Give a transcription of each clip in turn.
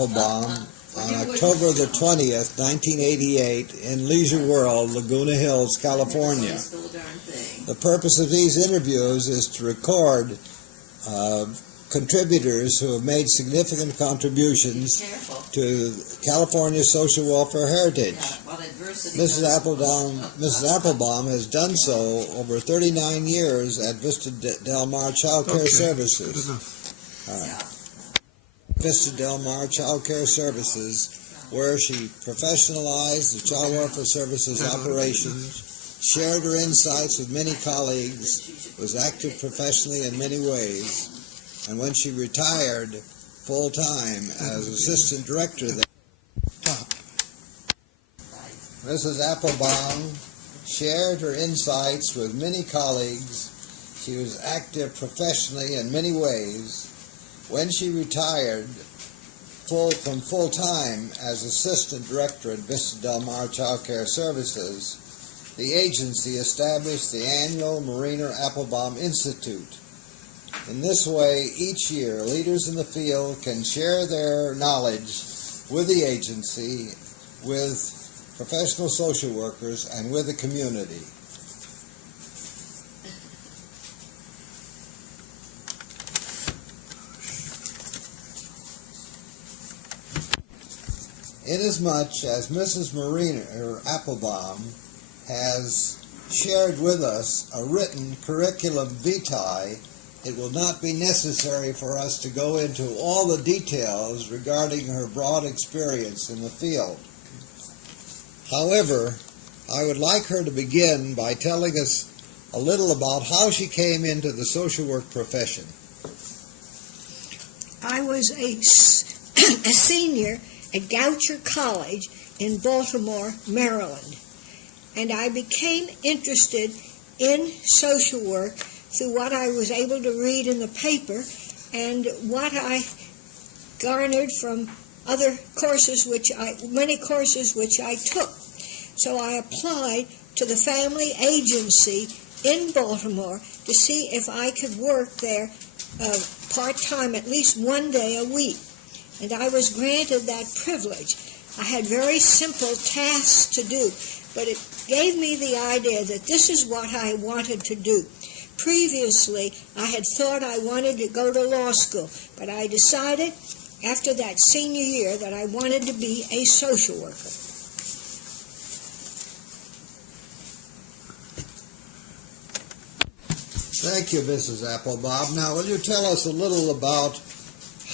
Applebaum on October the 20th, 1988 in Leisure World, Laguna Hills, California. The purpose of these interviews is to record contributors who have made significant contributions to California social welfare heritage. Mrs. Applebaum has done so over 39 years at Vista Del Mar Child Care Services. Vista Del Mar Child Care Services, where she professionalized the child welfare services operations, shared her insights with many colleagues, was active professionally in many ways, and when she retired full-time as assistant director there. Mrs. Applebaum shared her insights with many colleagues. She was active professionally in many ways. When she retired from full-time as assistant director at Vista Del Mar Child Care Services, the agency established the annual Mareaner Applebaum Institute. In this way, each year, leaders in the field can share their knowledge with the agency, with professional social workers, and with the community. Inasmuch as Mrs. Mareaner Applebaum has shared with us a written curriculum vitae, it will not be necessary for us to go into all the details regarding her broad experience in the field. However, I would like her to begin by telling us a little about how she came into the social work profession. I was a senior at Goucher College in Baltimore, Maryland, and I became interested in social work through what I was able to read in the paper and what I garnered from other courses, many courses which I took. So I applied to the family agency in Baltimore to see if I could work there part-time, at least one day a week. And I was granted that privilege. I had very simple tasks to do, but it gave me the idea that this is what I wanted to do. Previously, I had thought I wanted to go to law school, but I decided after that senior year that I wanted to be a social worker. Thank you, Mrs. Applebaum. Now, will you tell us a little about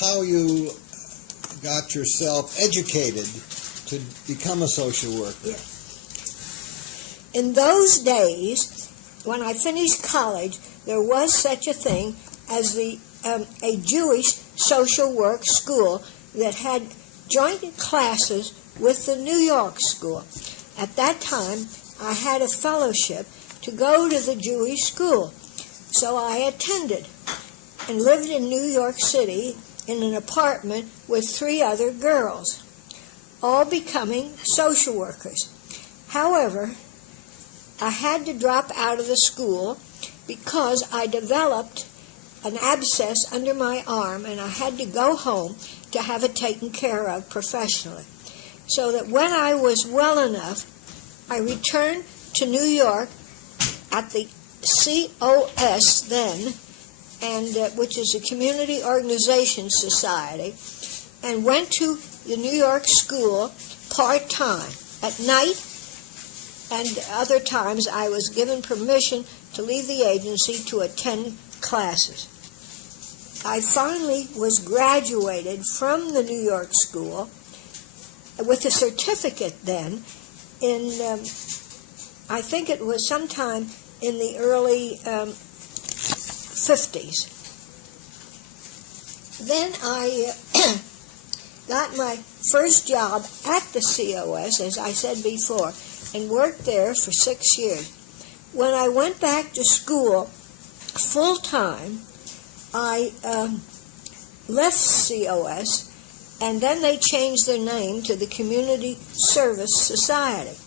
how you got yourself educated to become a social worker? Yeah. In those days, when I finished college, there was such a thing as a Jewish social work school that had joint classes with the New York school. At that time, I had a fellowship to go to the Jewish school. So I attended and lived in New York City in an apartment with 3 other girls, all becoming social workers. However, I had to drop out of the school because I developed an abscess under my arm and I had to go home to have it taken care of professionally. So that when I was well enough, I returned to New York at the COS then, and which is a Community Organization Society, and went to the New York school part-time at night, and other times I was given permission to leave the agency to attend classes. I finally was graduated from the New York school with a certificate then in, I think it was sometime in the early 50s. Then I got my first job at the COS, as I said before, and worked there for 6 years. When I went back to school full-time, I left COS, and then they changed their name to the Community Service Society.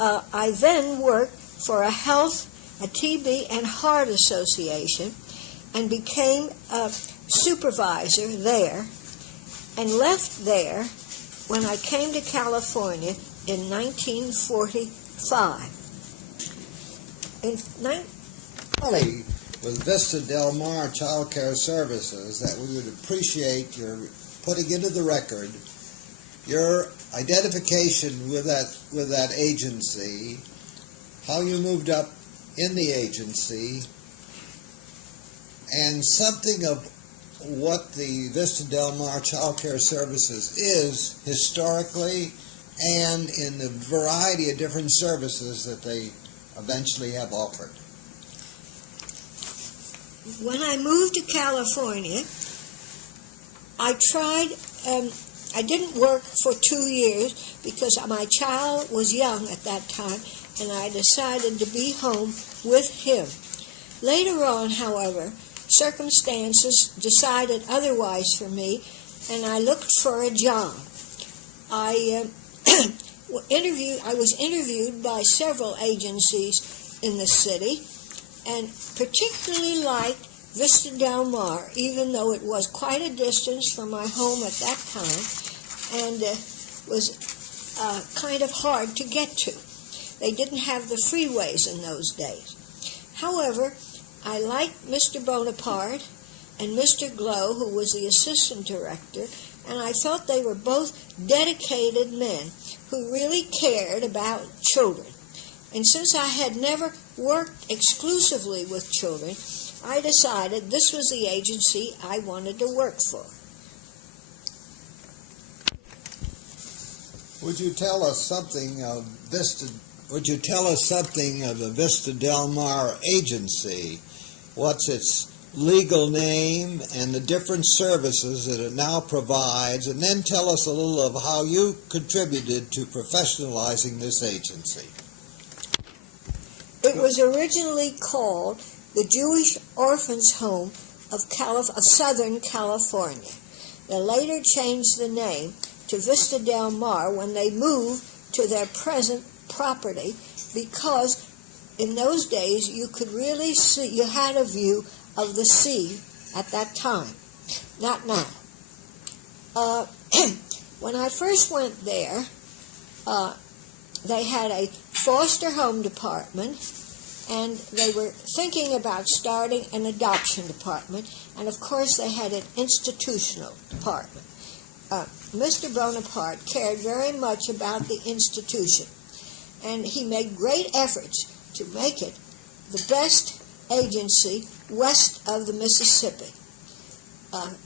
I then worked for a TB and heart association, and became a supervisor there. and left there when I came to California in 1945. With Vista Del Mar Child Care Services, that we would appreciate your putting into the record your identification with that agency, how you moved up in the agency, and something of what the Vista Del Mar Child Care Services is historically and in the variety of different services that they eventually have offered. When I moved to California, I didn't work for 2 years because my child was young at that time, and I decided to be home with him. Later on, however, circumstances decided otherwise for me, and I looked for a job. I was interviewed by several agencies in the city, and particularly liked Vista Del Mar, even though it was quite a distance from my home at that time, and was kind of hard to get to. They didn't have the freeways in those days. However, I liked Mr. Bonaparte and Mr. Glow, who was the assistant director, and I felt they were both dedicated men who really cared about children. And since I had never worked exclusively with children, I decided this was the agency I wanted to work for. Would you tell us something of the Vista Del Mar agency? What's its legal name and the different services that it now provides, and then tell us a little of how you contributed to professionalizing this agency. It was originally called the Jewish Orphans Home of Southern California. They later changed the name to Vista Del Mar when they moved to their present property, because in those days you could really see, you had a view of the sea at that time, not now. When I first went there, they had a foster home department, and they were thinking about starting an adoption department, and of course they had an institutional department. Mr. Bonaparte cared very much about the institution, and he made great efforts to make it the best agency west of the Mississippi.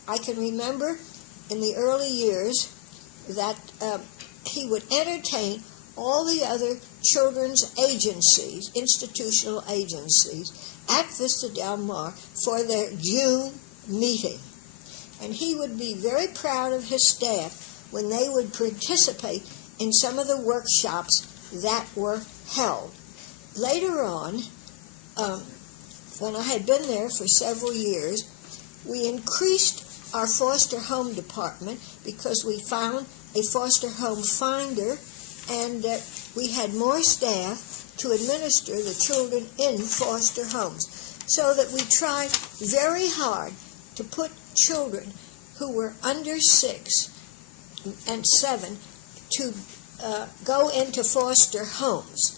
I can remember in the early years that he would entertain all the other children's agencies, institutional agencies, at Vista Del Mar for their June meeting. And he would be very proud of his staff when they would participate in some of the workshops that were held. Later on, when I had been there for several years, we increased our foster home department because we found a foster home finder, and we had more staff to administer the children in foster homes, so that we tried very hard to put children who were under 6 and 7 to go into foster homes.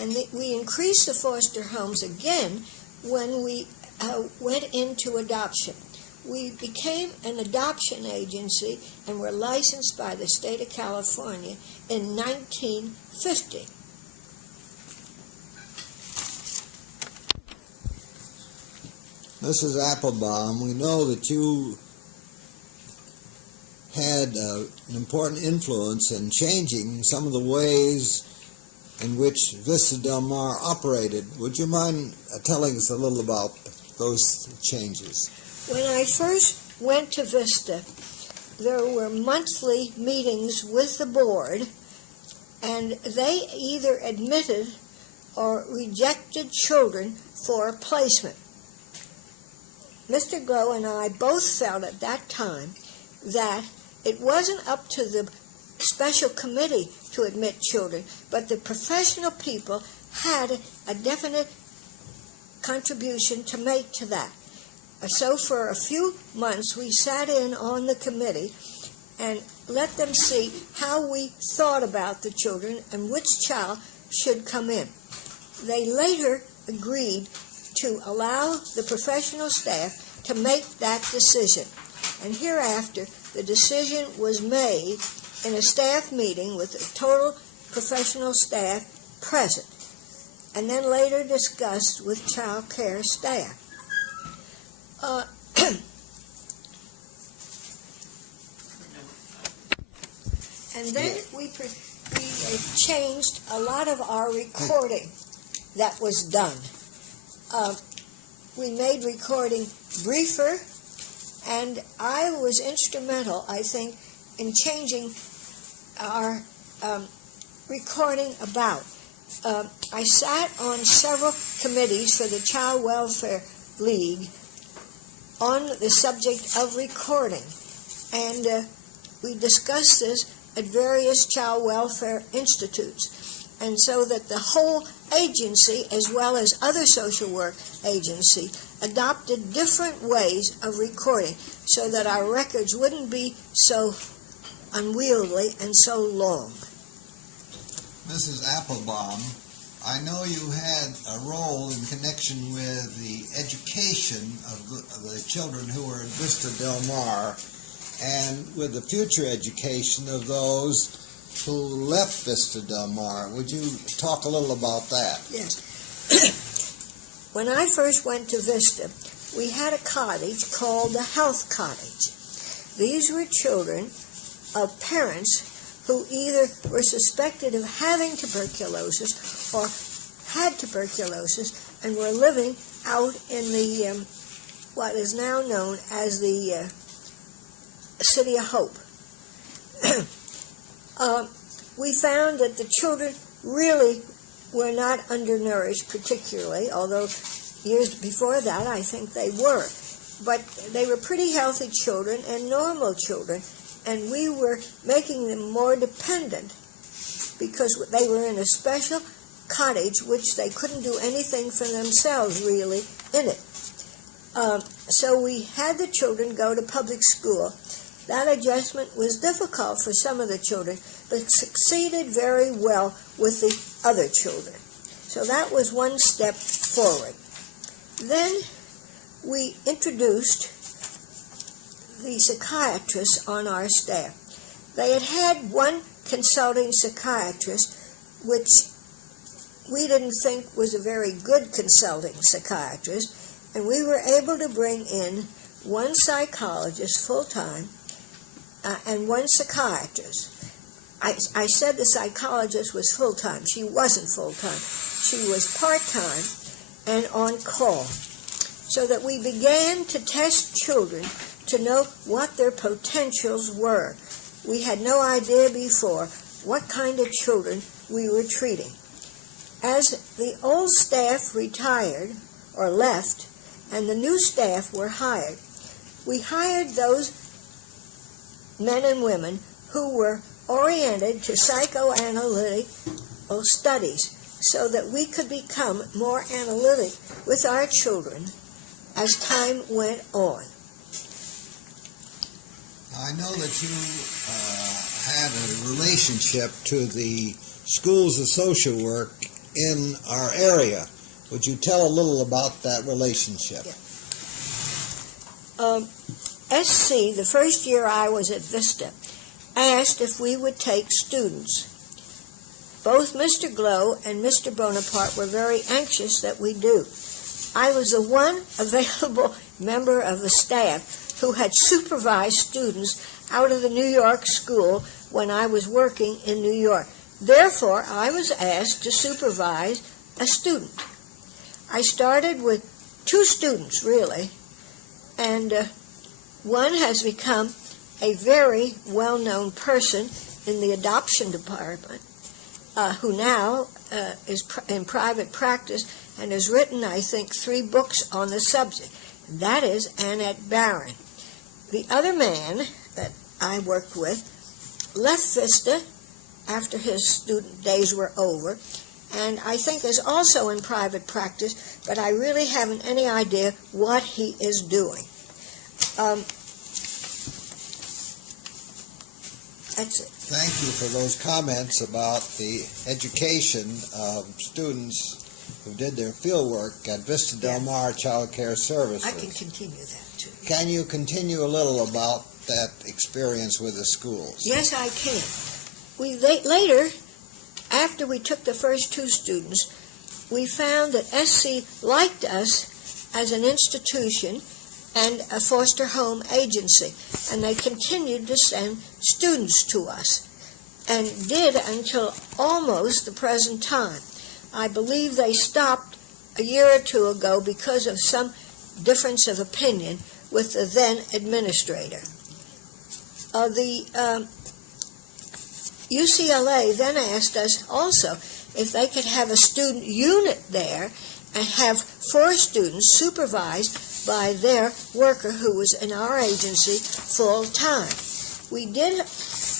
And we increased the foster homes again when we went into adoption. We became an adoption agency and were licensed by the state of California in 1950. Mrs. Applebaum, we know that you had an important influence in changing some of the ways in which Vista Del Mar operated. Would you mind telling us a little about those changes? When I first went to Vista, there were monthly meetings with the board, and they either admitted or rejected children for placement. Mr. Glow and I both felt at that time that it wasn't up to the special committee to admit children, but the professional people had a definite contribution to make to that. So for a few months we sat in on the committee, and let them see how we thought about the children and which child should come in. They later agreed to allow the professional staff to make that decision. And hereafter, the decision was made in a staff meeting with the total professional staff present, and then later discussed with child care staff. And then we changed a lot of our recording that was done. We made recording briefer, and I was instrumental, I think, in changing our recording about. I sat on several committees for the Child Welfare League on the subject of recording, and we discussed this at various child welfare institutes, and so that the whole agency, as well as other social work agencies, adopted different ways of recording so that our records wouldn't be so unwieldy and so long. Mrs. Applebaum, I know you had a role in connection with the education of the children who were at Vista Del Mar and with the future education of those who left Vista Del Mar. Would you talk a little about that? Yes. When I first went to Vista, we had a cottage called the Health Cottage. These were children of parents who either were suspected of having tuberculosis or had tuberculosis and were living out in the what is now known as the City of Hope. We found that the children really were not undernourished particularly, although years before that I think they were. But they were pretty healthy children and normal children, and we were making them more dependent because they were in a special cottage which they couldn't do anything for themselves really in it. So we had the children go to public school. That adjustment was difficult for some of the children, but succeeded very well with the other children. So that was one step forward. Then we introduced the psychiatrists on our staff. They had had one consulting psychiatrist, which we didn't think was a very good consulting psychiatrist, and we were able to bring in one psychologist full-time and one psychiatrist. I said the psychologist was full-time. She wasn't full-time. She was part-time and on call, so that we began to test children to know what their potentials were. We had no idea before what kind of children we were treating. As the old staff retired or left and the new staff were hired, we hired those men and women who were oriented to psychoanalytical studies so that we could become more analytic with our children as time went on. I know that you had a relationship to the schools of social work in our area. Would you tell a little about that relationship? Yeah. SC, the first year I was at Vista, asked if we would take students. Both Mr. Glow and Mr. Bonaparte were very anxious that we do. I was the one available member of the staff who had supervised students out of the New York school when I was working in New York. Therefore, I was asked to supervise a student. I started with 2 students, really, and one has become a very well-known person in the adoption department, who now is in private practice and has written, I think, 3 books on the subject. That is Annette Barron. The other man that I worked with left Vista after his student days were over, and I think is also in private practice, but I really haven't any idea what he is doing. That's it. Thank you for those comments about the education of students who did their field work at Vista Del Mar Child Care Services. I can continue that, too. Can you continue a little about that experience with the schools? Yes, I can. Later, after we took the first 2 students, we found that SC liked us as an institution and a foster home agency, and they continued to send students to us, and did until almost the present time. I believe they stopped a year or 2 ago because of some difference of opinion with the then administrator. The UCLA then asked us also if they could have a student unit there and have 4 students supervised by their worker who was in our agency full time. We did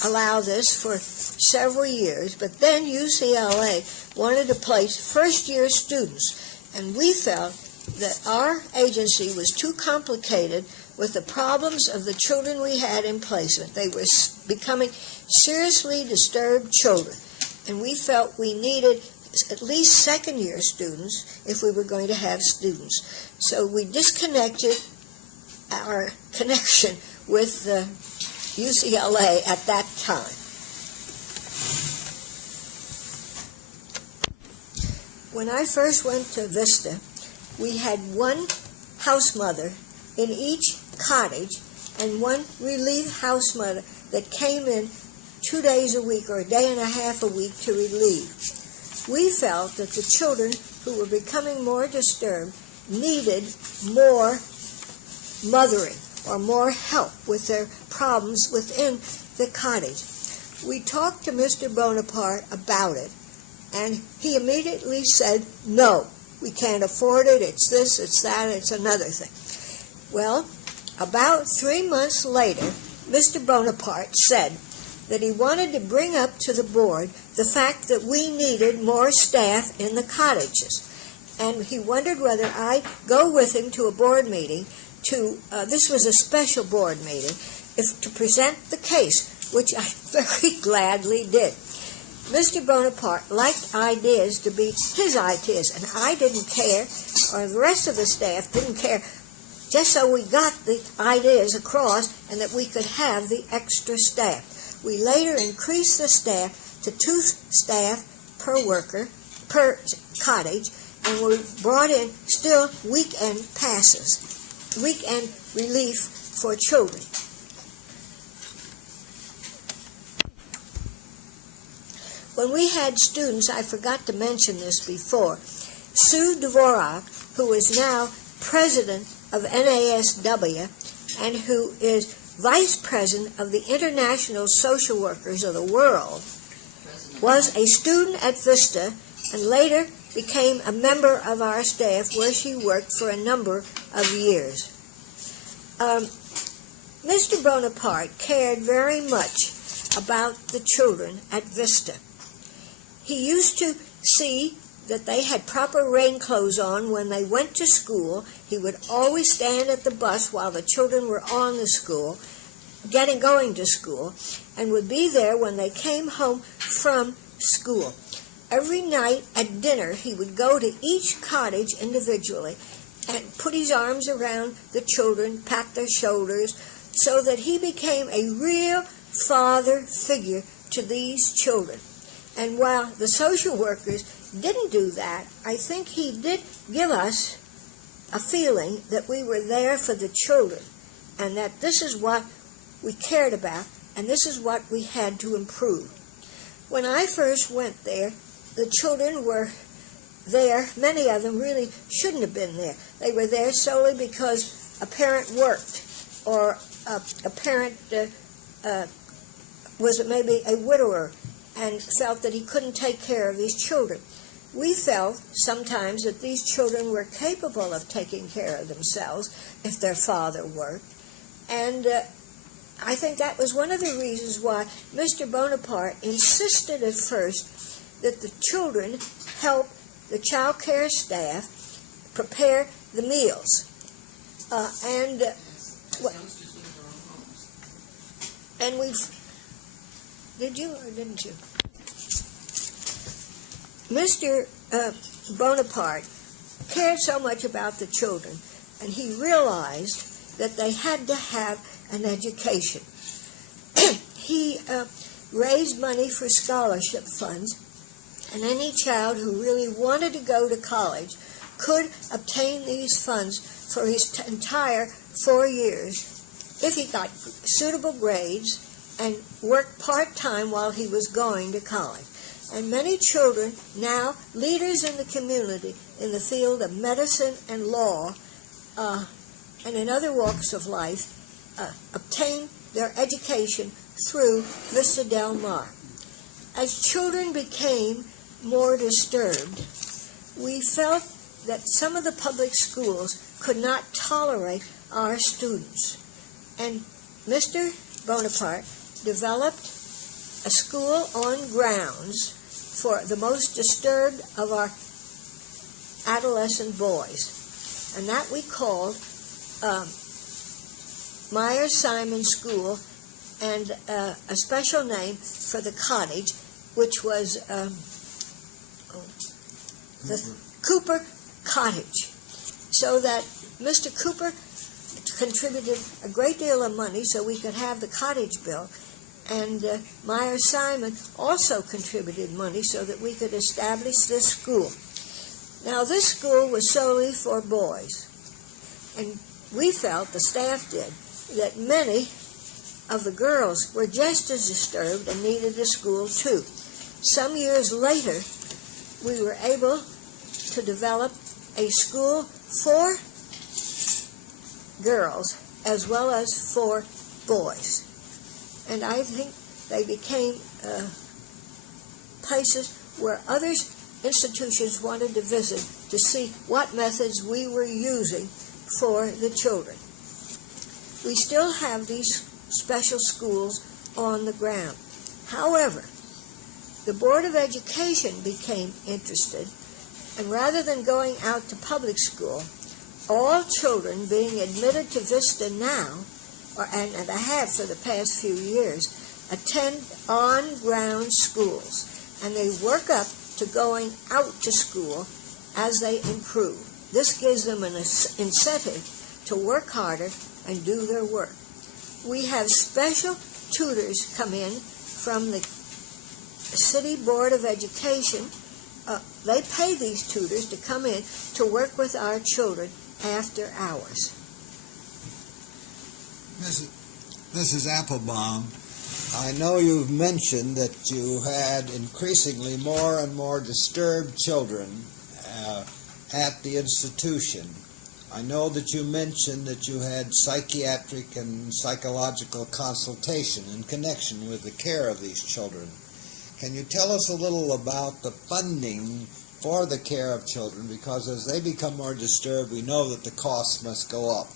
allow this for several years, but then UCLA wanted to place first-year students, and we felt that our agency was too complicated with the problems of the children we had in placement. They were becoming seriously disturbed children, and we felt we needed at least second-year students if we were going to have students. So we disconnected our connection with the UCLA at that time. When I first went to Vista, we had 1 house mother in each cottage and 1 relief house mother that came in 2 days a week or a day and a half a week to relieve. We felt that the children who were becoming more disturbed needed more mothering or more help with their problems within the cottage. We talked to Mr. Bonaparte about it, and he immediately said, no, we can't afford it, it's this, it's that, it's another thing. Well, about 3 months later, Mr. Bonaparte said that he wanted to bring up to the board the fact that we needed more staff in the cottages. And he wondered whether I'd go with him to a board meeting this was a special board meeting, to present the case, which I very gladly did. Mr. Bonaparte liked ideas to be his ideas, and I didn't care, or the rest of the staff didn't care, just so we got the ideas across and that we could have the extra staff. We later increased the staff to 2 staff per worker, per cottage, and we brought in still weekend passes, weekend relief for children. When we had students, I forgot to mention this before, Sue Dworak, who is now president of NASW and who is vice president of the International Social Workers of the World, was a student at Vista and later became a member of our staff where she worked for a number of years. Mr. Bonaparte cared very much about the children at Vista. He used to see that they had proper rain clothes on when they went to school. He would always stand at the bus while the children were on the school, going to school, and would be there when they came home from school. Every night at dinner, he would go to each cottage individually and put his arms around the children, pat their shoulders, so that he became a real father figure to these children. And while the social workers didn't do that, I think he did give us a feeling that we were there for the children and that this is what we cared about and this is what we had to improve. When I first went there, the children were there. Many of them really shouldn't have been there. They were there solely because a parent worked or a parent was maybe a widower and felt that he couldn't take care of these children. We felt sometimes that these children were capable of taking care of themselves if their father worked. And I think that was one of the reasons why Mr. Bonaparte insisted at first that the children help the child care staff prepare the meals. And we've... Did you or didn't you? Mr. Bonaparte cared so much about the children, and he realized that they had to have an education. He raised money for scholarship funds, and any child who really wanted to go to college could obtain these funds for his entire 4 years if he got suitable grades and worked part-time while he was going to college. And many children, now leaders in the community in the field of medicine and law and in other walks of life, obtain their education through Vista Del Mar. As children became more disturbed, we felt that some of the public schools could not tolerate our students. And Mr. Bonaparte developed a school on grounds for the most disturbed of our adolescent boys. And that we called Myers-Simon School, and a special name for the Cottage, which was the Cooper Cottage. So that Mr. Cooper contributed a great deal of money so we could have the cottage built, and Myers-Simon also contributed money so that we could establish this school. Now, this school was solely for boys, and we felt, the staff did, that many of the girls were just as disturbed and needed a school too. Some years later, we were able to develop a school for girls as well as for boys. And I think they became places where other institutions wanted to visit to see what methods we were using for the children. We still have these special schools on the ground. However, the Board of Education became interested, and rather than going out to public school, all children being admitted to Vista now, and I have for the past few years, attend on-ground schools, and they work up to going out to school as they improve. This gives them an incentive to work harder and do their work. We have special tutors come in from the City Board of Education. They pay these tutors to come in to work with our children after hours. Mrs. Applebaum, I know you've mentioned that you had increasingly more and more disturbed children at the institution. I know that you mentioned that you had psychiatric and psychological consultation in connection with the care of these children. Can you tell us a little about the funding for the care of children? Because as they become more disturbed, we know that the costs must go up.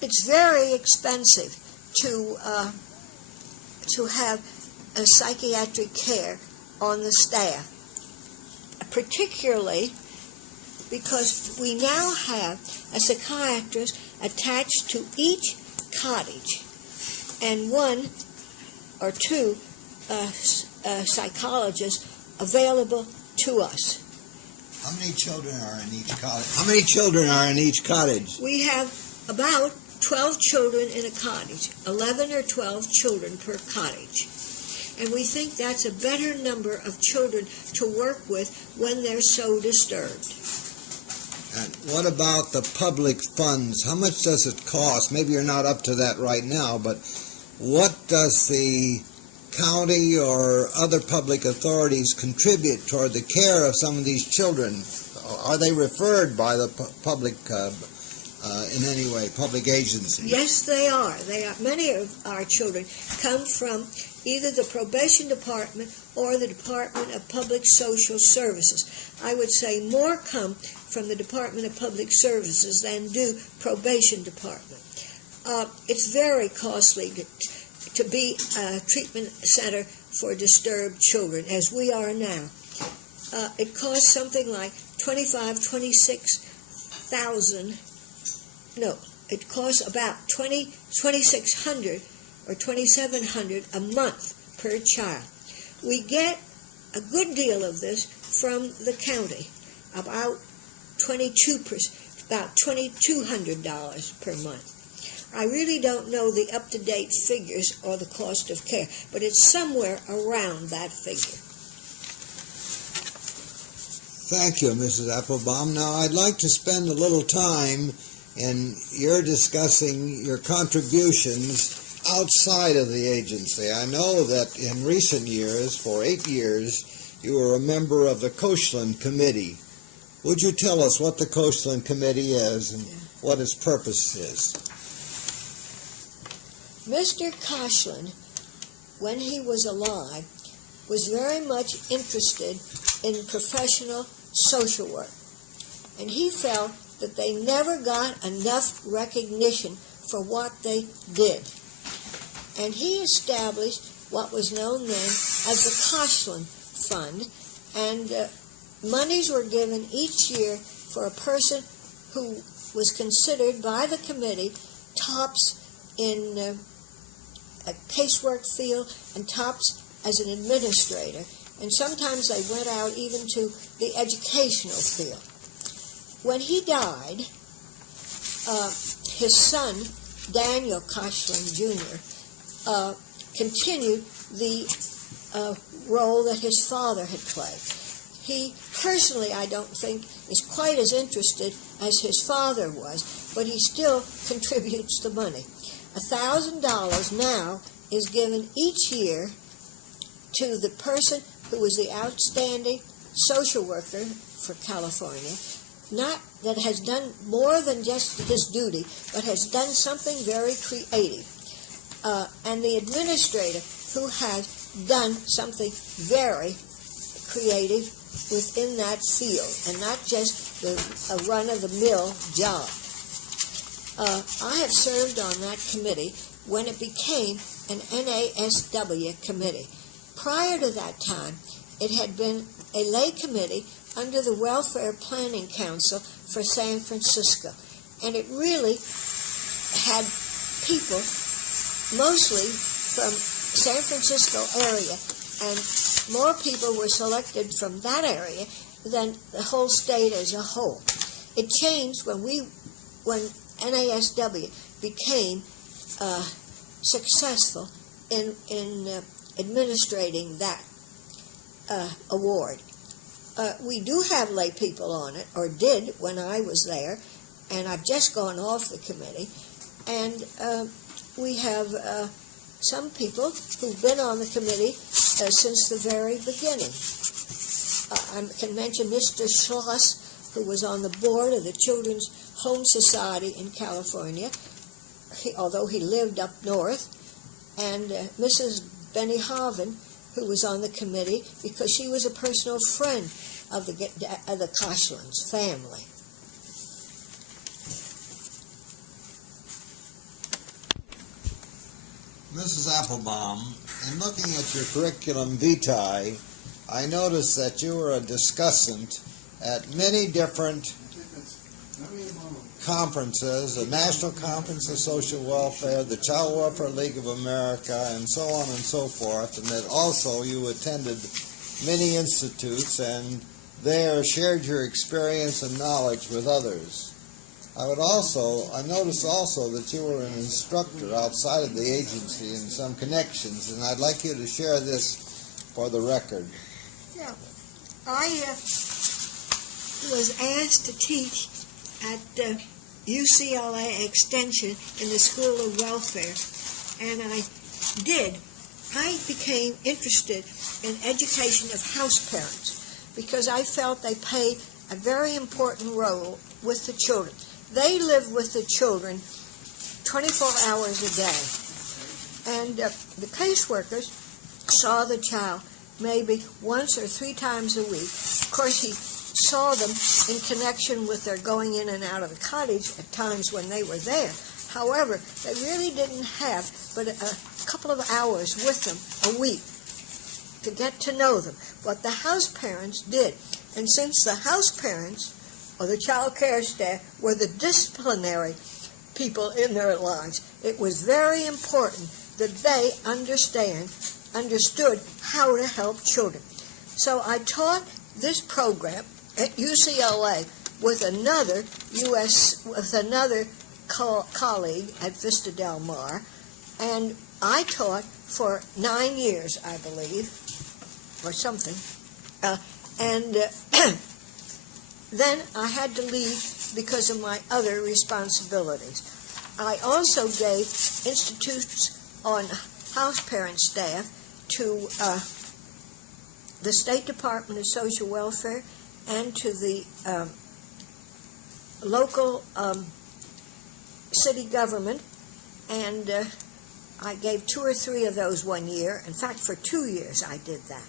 It's very expensive to have a psychiatric care on the staff, particularly because we now have a psychiatrist attached to each cottage and one or two psychologists available to us. How many children are in each cottage? How many children are in each cottage? We have about 12 children in a cottage, 11 or 12 children per cottage. And we think that's a better number of children to work with when they're so disturbed. And what about the public funds? How much does it cost? Maybe you're not up to that right now, but what does the county or other public authorities contribute toward the care of some of these children? Are they referred by the public in any way, public agencies? Yes, they are. Many of our children come from either the probation department or the Department of Public Social Services. I would say more come from the Department of Public Services than do probation department. It's very costly to be a treatment center for disturbed children, as we are now. It costs something like $26,000. No, it costs about $2,600 or $2,700 a month per child. We get a good deal of this from the county, about $2,200 per month. I really don't know the up-to-date figures or the cost of care, but it's somewhere around that figure. Thank you, Mrs. Applebaum. Now, I'd like to spend a little time in your discussing your contributions outside of the agency. I know that in recent years, for 8 years, you were a member of the Koshland Committee. Would you tell us what the Koshland Committee is and what its purpose is? Mr. Koshland, when he was alive, was very much interested in professional social work. And he felt that they never got enough recognition for what they did. And he established what was known then as the Koshland Fund, and monies were given each year for a person who was considered by the committee tops in a casework field and tops as an administrator. And sometimes they went out even to the educational field. When he died, his son, Daniel Koshland Jr., continued the role that his father had played. He personally, I don't think, is quite as interested as his father was, but he still contributes the money. $1,000 now is given each year to the person who was the outstanding social worker for California, not that has done more than just his duty, but has done something very creative. And the administrator who has done something very creative within that field, and not just a run-of-the-mill job. I have served on that committee when it became an NASW committee. Prior to that time, it had been a lay committee under the Welfare Planning Council for San Francisco. And it really had people mostly from San Francisco area, and more people were selected from that area than the whole state as a whole. It changed when NASW became successful in administrating that award. We do have lay people on it, or did when I was there, and I've just gone off the committee. And we have some people who've been on the committee since the very beginning. I can mention Mr. Schloss, who was on the board of the Children's Home Society in California, although he lived up north, and Mrs. Benny Harvin, who was on the committee because she was a personal friend of the Koshlands family. Mrs. Applebaum, in looking at your curriculum vitae, I noticed that you were a discussant at many different conferences, the National Conference of Social Welfare, the Child Welfare League of America, and so on and so forth, and that also you attended many institutes and there shared your experience and knowledge with others. I noticed also that you were an instructor outside of the agency in some connections, and I'd like you to share this for the record. Yeah, I was asked to teach at UCLA Extension in the School of Welfare, and I did. I became interested in education of house parents because I felt they played a very important role with the children. They live with the children 24 hours a day, and the caseworkers saw the child maybe once or 3 times a week. Of course, he saw them in connection with their going in and out of the cottage at times when they were there. However, they really didn't have but a couple of hours with them a week to get to know them. What the house parents did, and since the house parents or the child care staff were the disciplinary people in their lives, it was very important that they understood how to help children. So I taught this program at UCLA with another colleague at Vista Del Mar, and I taught for 9 years, I believe, or something. Then I had to leave because of my other responsibilities. I also gave institutes on house parent staff to the State Department of Social Welfare and to the local city government, and I gave 2 or 3 of those 1 year. In fact, for 2 years I did that.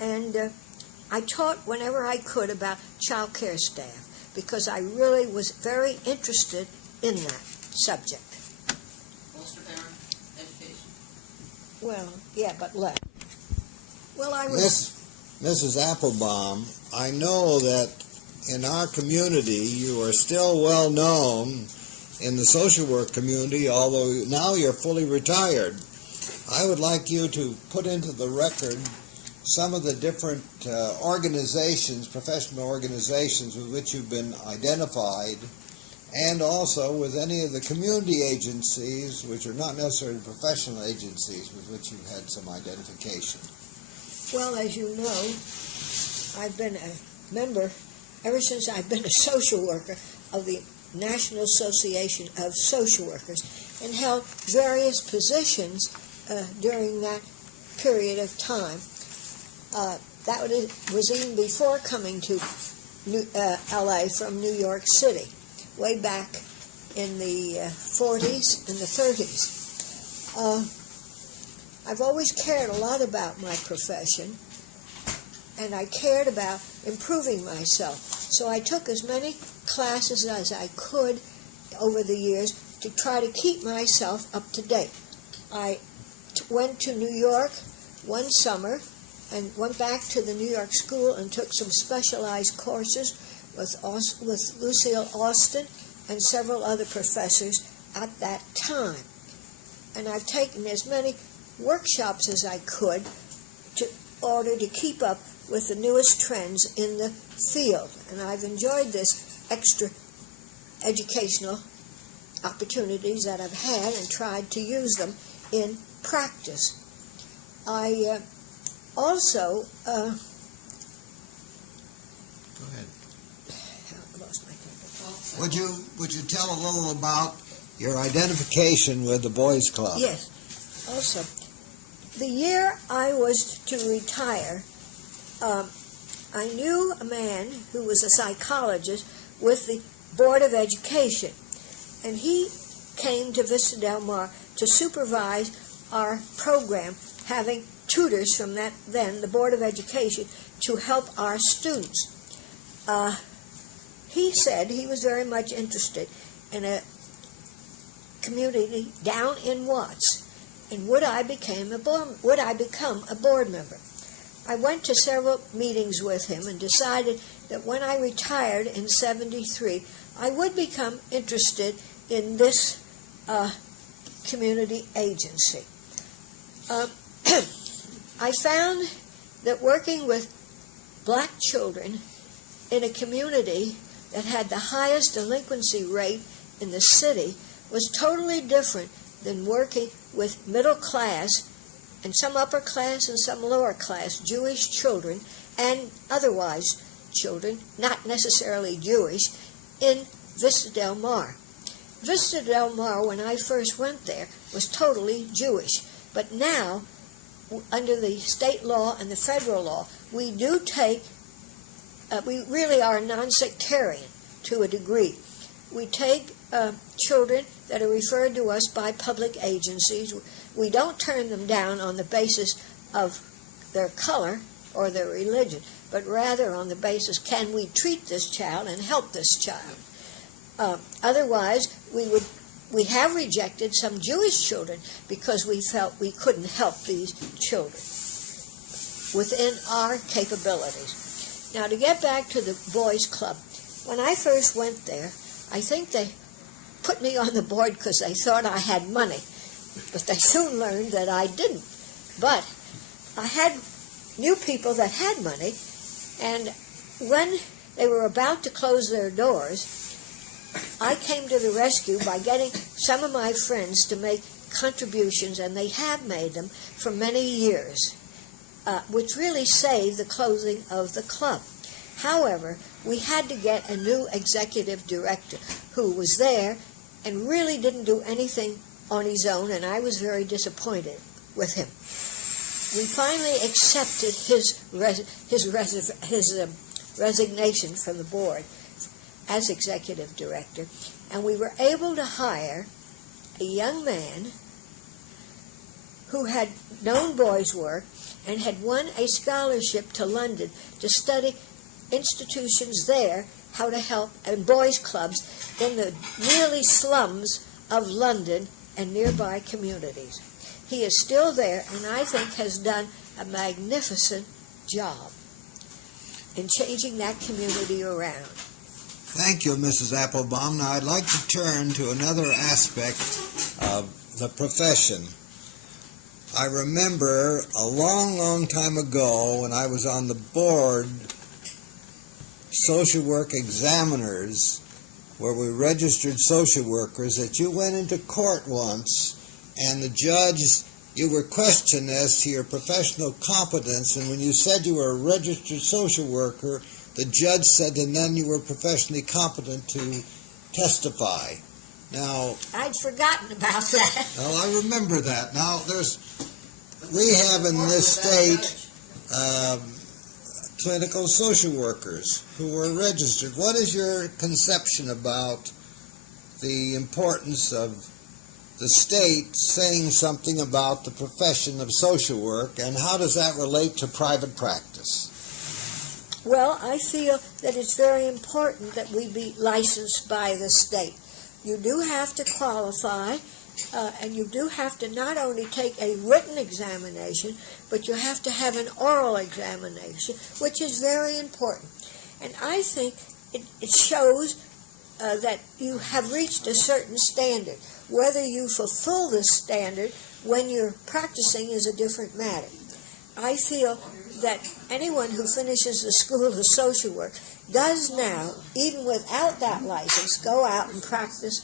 And I taught whenever I could about child care staff because I really was very interested in that subject. Foster parent education. Well, yeah, but less. Well, I was... Mrs. Applebaum, I know that in our community you are still well known in the social work community, although now you're fully retired. I would like you to put into the record some of the different organizations, professional organizations with which you've been identified, and also with any of the community agencies, which are not necessarily professional agencies, with which you've had some identification. Well, as you know, I've been a member, ever since I've been a social worker, of the National Association of Social Workers, and held various positions during that period of time. That was even before coming to L.A. from New York City, way back in the 40s and the 30s. I've always cared a lot about my profession, and I cared about improving myself. So I took as many classes as I could over the years to try to keep myself up to date. I went to New York one summer and went back to the New York school and took some specialized courses with Lucille Austin and several other professors at that time. And I've taken as many workshops as I could in order to keep up with the newest trends in the field. And I've enjoyed this extra educational opportunities that I've had and tried to use them in practice. I also... Go ahead. I lost my temper. Would you tell a little about your identification with the Boys Club? Yes. Also, the year I was to retire, I knew a man who was a psychologist with the Board of Education, and he came to Vista Del Mar to supervise our program, having tutors from the Board of Education, to help our students. He said he was very much interested in a community down in Watts, and would I become a board member? I went to several meetings with him and decided that when I retired in '73, I would become interested in this community agency. I found that working with black children in a community that had the highest delinquency rate in the city was totally different than working with middle class and some upper class and some lower class Jewish children and otherwise children, not necessarily Jewish, in Vista Del Mar. Vista Del Mar, when I first went there, was totally Jewish. But now, under the state law and the federal law, we do take, we really are non-sectarian to a degree. We take children that are referred to us by public agencies. We don't turn them down on the basis of their color or their religion, but rather on the basis, can we treat this child and help this child? Otherwise, we have rejected some Jewish children because we felt we couldn't help these children within our capabilities. Now, to get back to the Boys Club, when I first went there, I think they put me on the board because they thought I had money. but they soon learned that I didn't. But I knew people that had money, and when they were about to close their doors, I came to the rescue by getting some of my friends to make contributions, and they have made them for many years, which really saved the closing of the club. However, we had to get a new executive director who was there and really didn't do anything on his own, and I was very disappointed with him. We finally accepted his resignation from the board as executive director, and we were able to hire a young man who had known boys' work and had won a scholarship to London to study institutions there, how to help, and boys' clubs in the really slums of London and nearby communities. He is still there, and I think has done a magnificent job in changing that community around. Thank you, Mrs. Applebaum. Now I'd like to turn to another aspect of the profession. I remember a long, long time ago when I was on the board, social work examiners, where we registered social workers, that you went into court once and the judge, you were questioned as to your professional competence, and when you said you were a registered social worker, the judge said, and then you were professionally competent to testify. Now, I'd forgotten about that. well, I remember that. Now, we have in this state clinical social workers who are registered. What is your conception about the importance of the state saying something about the profession of social work, and how does that relate to private practice? Well, I feel that it's very important that we be licensed by the state. You do have to qualify, and you do have to not only take a written examination, but you have to have an oral examination, which is very important. And I think it shows that you have reached a certain standard. Whether you fulfill this standard when you're practicing is a different matter. I feel that anyone who finishes the School of Social Work does now, even without that license, go out and practice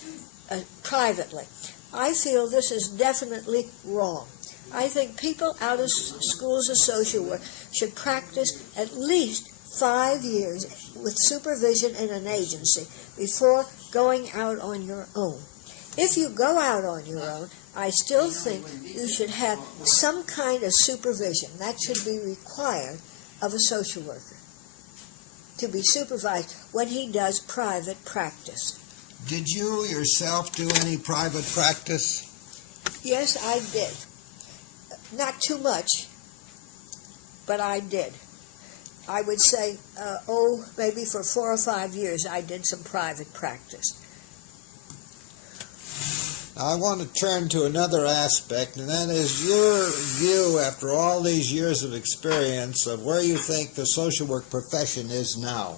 privately. I feel this is definitely wrong. I think people out of schools of social work should practice at least 5 years with supervision in an agency before going out on your own. If you go out on your own, I still think you should have some kind of supervision. That should be required of a social worker, to be supervised when he does private practice. Did you yourself do any private practice? Yes, I did. Not too much, but I did. I would say, maybe for 4 or 5 years I did some private practice. I want to turn to another aspect, and that is your view, after all these years of experience, of where you think the social work profession is now.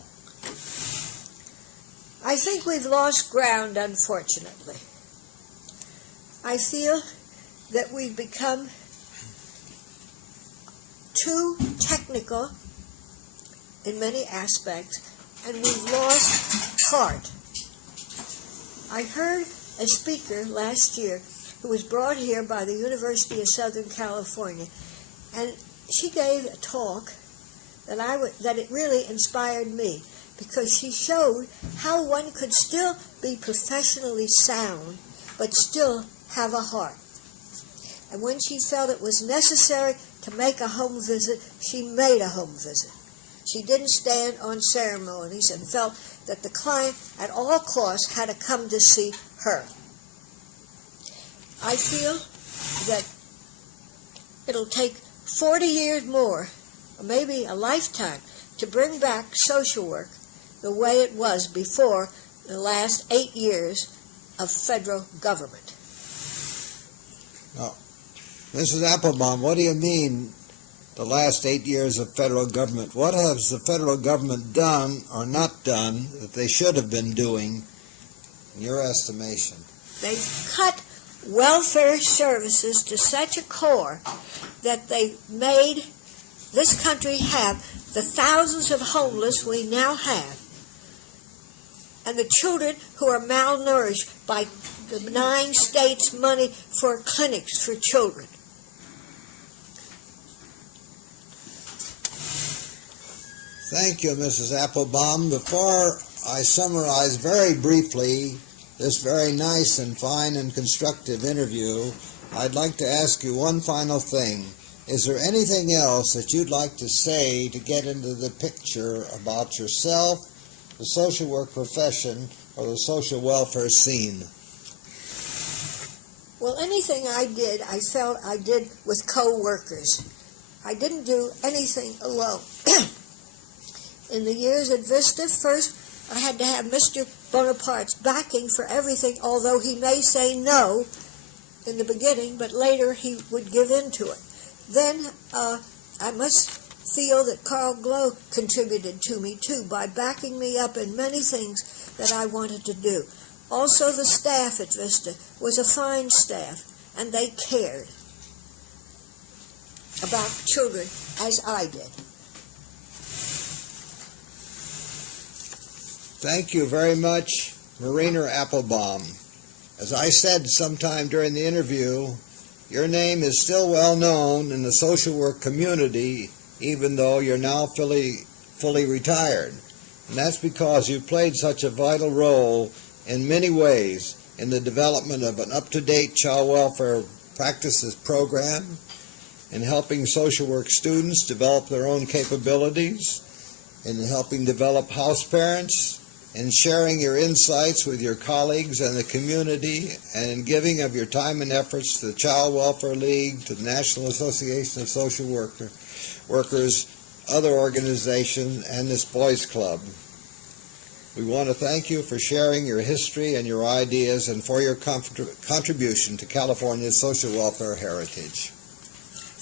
I think we've lost ground, unfortunately. I feel that we've become too technical in many aspects, and we've lost heart. I heard a speaker last year who was brought here by the University of Southern California, and she gave a talk that it really inspired me, because she showed how one could still be professionally sound but still have a heart. And when she felt it was necessary to make a home visit, she made a home visit. She didn't stand on ceremonies and felt that the client at all costs had to come to see her. I feel that it'll take 40 years more, or maybe a lifetime, to bring back social work the way it was before the last 8 years of federal government. Now, Mrs. Applebaum, what do you mean, the last 8 years of federal government? What has the federal government done or not done that they should have been doing, in your estimation? They've cut welfare services to such a core that they made this country have the thousands of homeless we now have, and the children who are malnourished by the 9 states' money for clinics for children. Thank you, Mrs. Applebaum. Before I summarize very briefly this very nice and fine and constructive interview, I'd like to ask you one final thing. Is there anything else that you'd like to say to get into the picture about yourself, the social work profession, or the social welfare scene? Well, anything I did, I felt I did with co-workers. I didn't do anything alone. In the years at Vista, first I had to have Mr. Bonaparte's backing for everything, although he may say no in the beginning, but later he would give in to it. Then I must feel that Carl Glow contributed to me, too, by backing me up in many things that I wanted to do. Also, the staff at Vista was a fine staff, and they cared about children as I did. Thank you very much, Mareaner Applebaum. As I said sometime during the interview, your name is still well known in the social work community, even though you're now fully retired. And that's because you played such a vital role in many ways in the development of an up-to-date child welfare practices program, in helping social work students develop their own capabilities, in helping develop house parents, in sharing your insights with your colleagues and the community, and in giving of your time and efforts to the Child Welfare League, to the National Association of Social Workers, other organizations, and this Boys Club. We want to thank you for sharing your history and your ideas and for your contribution to California's social welfare heritage.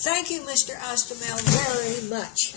Thank you, Mr. Ostamel, very much.